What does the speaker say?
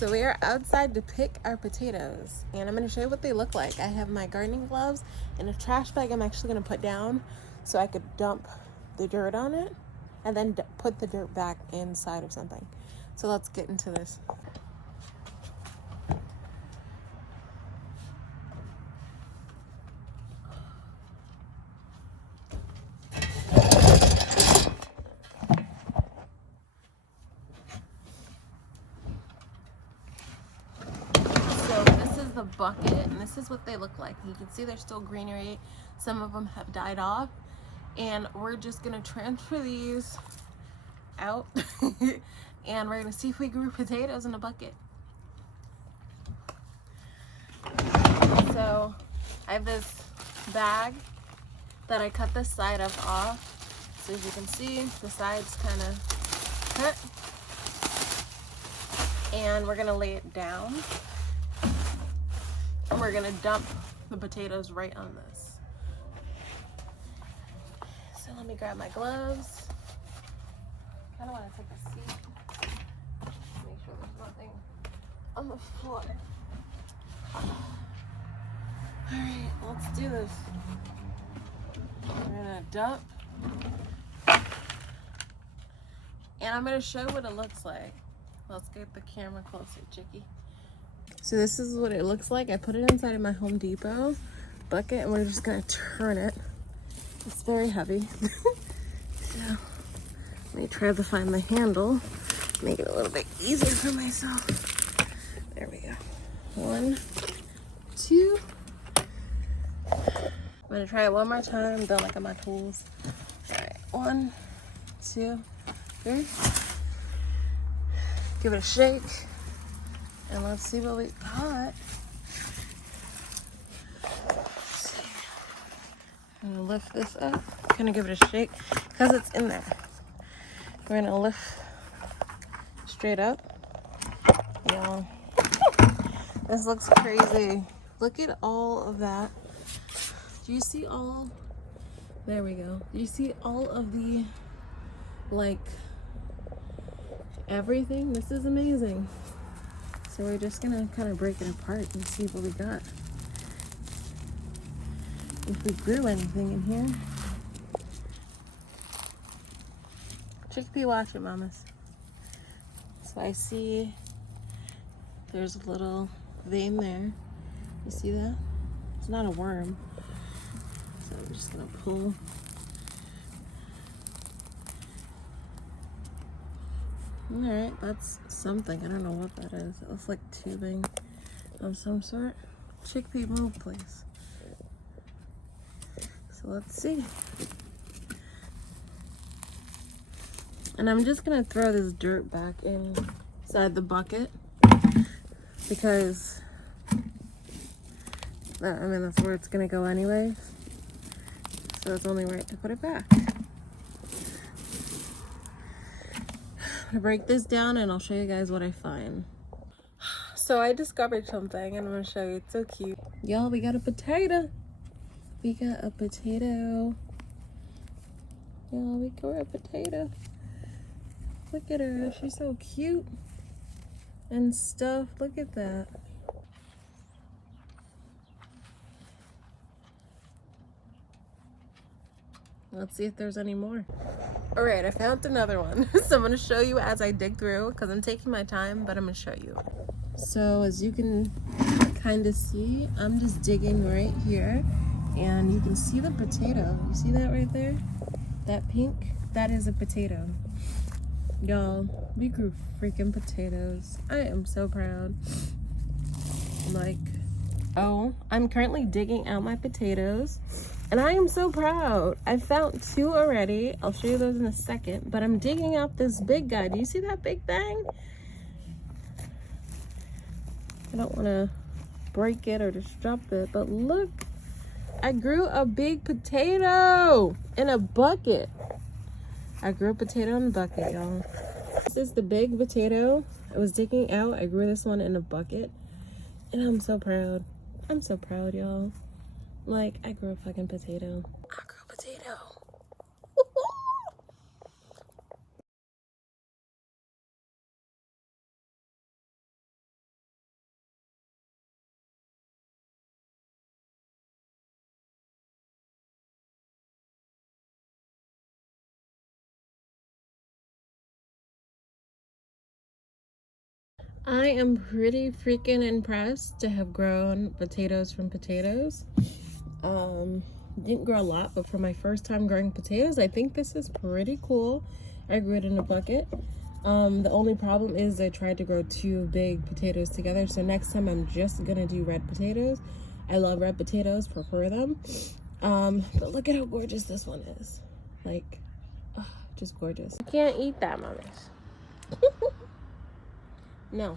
So we are outside to pick our potatoes, and I'm going to show you what they look like. I have my gardening gloves and a trash bag I'm actually going to put down so I could dump the dirt on it and then put the dirt back inside of something. So let's get into this. The bucket, and this is what they look like. You can see there's still greenery. Some of them have died off, and we're just gonna transfer these out and we're gonna see if we grew potatoes in a bucket. So I have this bag that I cut this side of off. So as you can see, the side's kind of cut, and we're gonna lay it down. And we're gonna dump the potatoes right on this. So let me grab my gloves. I don't want to take a seat. Make sure there's nothing on the floor. Alright, let's do this. We're gonna dump. And I'm gonna show what it looks like. Let's get the camera closer, Chicky. So this is what it looks like. I put it inside of my Home Depot bucket, and we're just gonna turn it. It's very heavy. So let me try to find the handle, make it a little bit easier for myself. There we go. 1, 2. I'm gonna try it one more time. Don't look at my tools. All right, 1, 2, 3. Give it a shake. And let's see what we got. I'm gonna lift this up. Gonna give it a shake because it's in there. We're gonna lift straight up. Y'all, this looks crazy. Look at all of that. Do you see all? There we go. Do you see all of the, like, everything? This is amazing. So we're just gonna kind of break it apart and see what we got. If we grew anything in here. Chickpea, watch it, mamas. So I see there's a little vein there. You see that? It's not a worm. So I'm just gonna pull. Alright, that's something. I don't know what that is. It looks like tubing of some sort. Chickpea, move, please. So let's see. And I'm just gonna throw this dirt back inside the bucket because that's where it's gonna go anyway. So it's only right to put it back. I'm gonna break this down and I'll show you guys what I find. So I discovered something and I'm gonna show you. It's so cute. Y'all, we got a potato. We got a potato. Y'all, we got a potato. Look at her. She's so cute and stuff. Look at that. Let's see if there's any more. All right, I found another one. So I'm gonna show you as I dig through because I'm taking my time, but I'm gonna show you. So as you can kind of see, I'm just digging right here and you can see the potato. You see that right there? That pink? That is a potato. Y'all, we grew freaking potatoes. I am so proud. Like, oh, I'm currently digging out my potatoes. And I am so proud. I found 2 already. I'll show you those in a second. But I'm digging out this big guy. Do you see that big thing? I don't want to break it or just drop it. But look, I grew a big potato in a bucket. I grew a potato in a bucket, y'all. This is the big potato I was digging out. I grew this one in a bucket. And I'm so proud. I'm so proud, y'all. Like, I grew a fucking potato. I grew a potato. I am pretty freaking impressed to have grown potatoes from potatoes. Didn't grow a lot, but for my first time growing potatoes, I think this is pretty cool. I grew it in a bucket. The only problem is I tried to grow 2 big potatoes together, so next time I'm just gonna do red potatoes. I love red potatoes, prefer them. But look at how gorgeous this one is. Like, just gorgeous. You can't eat that, mamas. No.